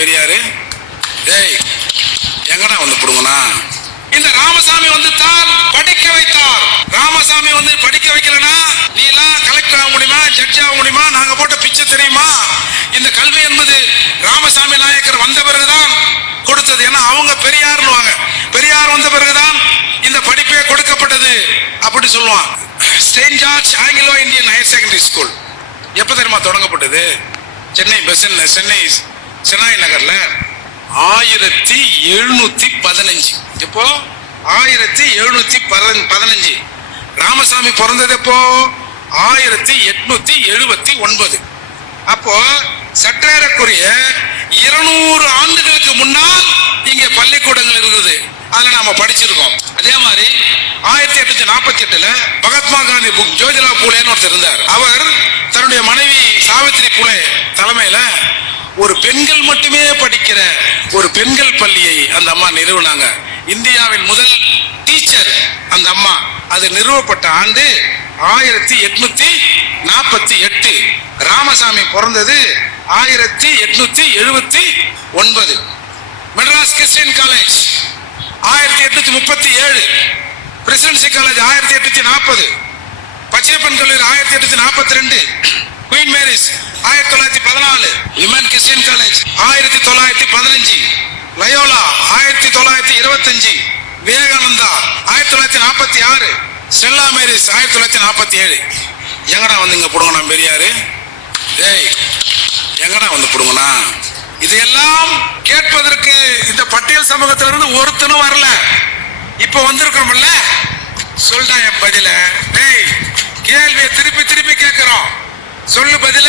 பெரியாரு ஏய் எங்கடா வந்து புடுங்கண்ணா? இந்த ராமசாமி வந்து தான் படிக்க வைத்தார். ராமசாமி வந்து படிக்க வைக்கலனா நீ எல்லாம் கலெக்டர் ஆக முடியுமா, ஜட்ஜ் ஆக முடியுமா? நாங்க போட்ட பிச்சை தெரியுமா? இந்த கல்வி என்பது ராமசாமி நாயக்கர் வந்த பிறகுதான் கொடுத்தது. ஏன்னா அவங்க பெரியார்னுவாங்க. பெரியார் வந்த பிறகுதான் இந்த படிப்பே கொடுக்கப்பட்டது அப்படி சொல்லுவான். Saint George Anglo Indian higher secondary school எப்ப தெரியுமா தொடங்கப்பட்டது? சென்னை சென்னாய் நகர்ல 1715. எப்போ? 1715. ராமசாமி பிறந்தது எப்போ? 1879. அப்போ சற்றேறக்குரிய 200 ஆண்டுகளுக்கு முன்னால் இங்க பள்ளிக்கூடங்கள் இருந்தது. அதுல நாம படிச்சிருக்கோம். அதே மாதிரி 1848 மகாத்மா காந்தி ஜோதிலா பூலேன்னு ஒருத்தர் இருந்தார். அவர் தன்னுடைய மனைவி சாவித்திரி பூலே தலைமையில ஒரு பெண்கள் மட்டுமே படிக்கிற ஒரு பெண்கள் பள்ளியை அந்த அம்மா நிறுவனாங்க. இந்தியாவின் முதல் டீச்சர் அந்த அம்மா. அது நிறுவப்பட்ட ஆண்டு 1848. ராமசாமி பிறந்தது 1879. Madras Christian college 1837. Presidency college 1840. Pachaiyappan கல்லூரி 1842. Queen Mary's 1914. Women Christian college 1915. Loyola 1925. Vivekananda 1946. Stella Mary's 1947. எங்கடா வந்து இங்க புடுங்கண்ணா பெரியாரு? ஏய் எங்கடா வந்து புடுங்கண்ணா? இதையெல்லாம் கேட்பதற்கு இந்த பட்டியல் சமூகத்திலிருந்து ஒருத்தனும் வரல. இப்ப வந்திருக்கிறோம்ல, சொல்றா என் பதில. டேய் கேள்வியை திருப்பி திருப்பி கேட்கிறோம், சொல்லு பதில,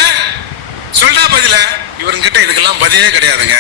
சொல்றா பதில. இவர்கிட்ட இதுக்கெல்லாம் பதிலே கிடையாதுங்க.